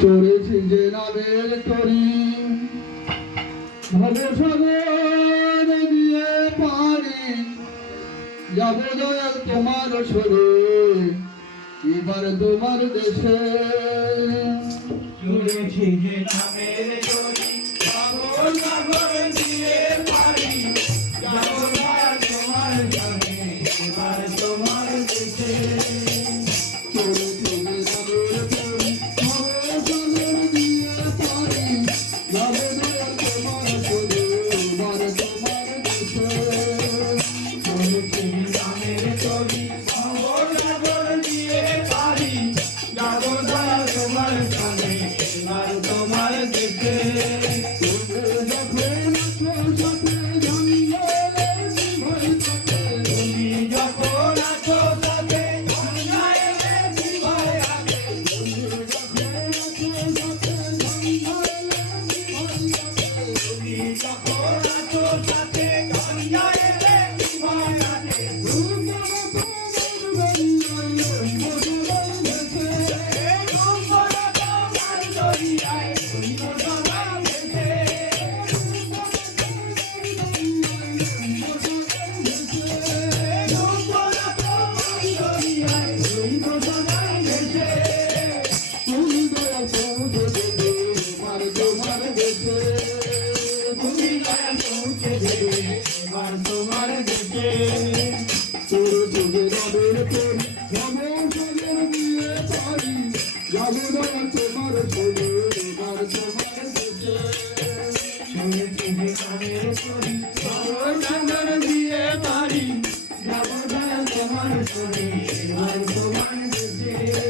চড়েছি যে নামের তরি ভব সাগর দিয়ে পারি যাব দয়াল তোমার সরে এবার তোমার দেশে চড়েছি যে নামের তরি ভব সাগর Yeah. i'm so Manzuri.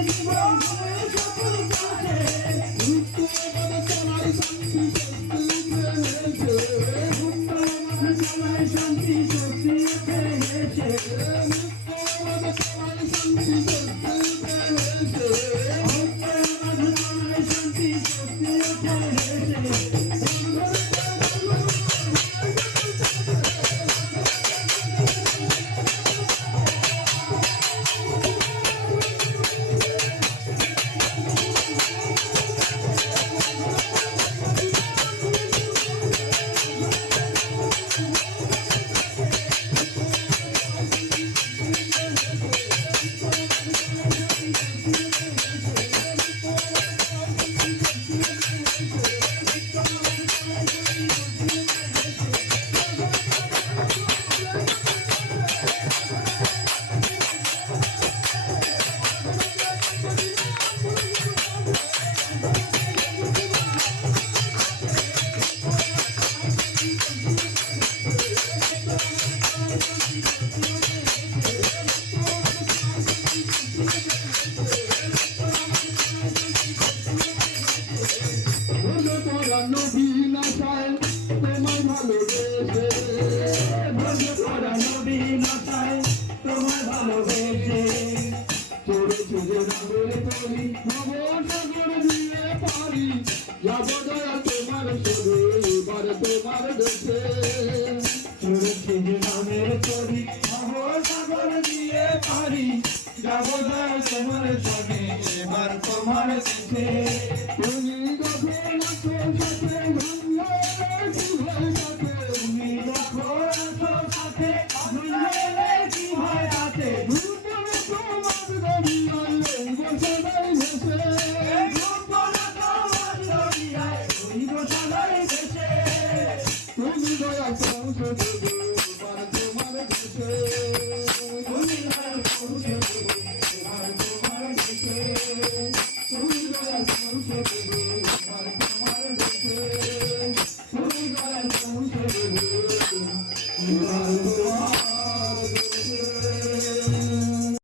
Thank you. তোরা নবী Happy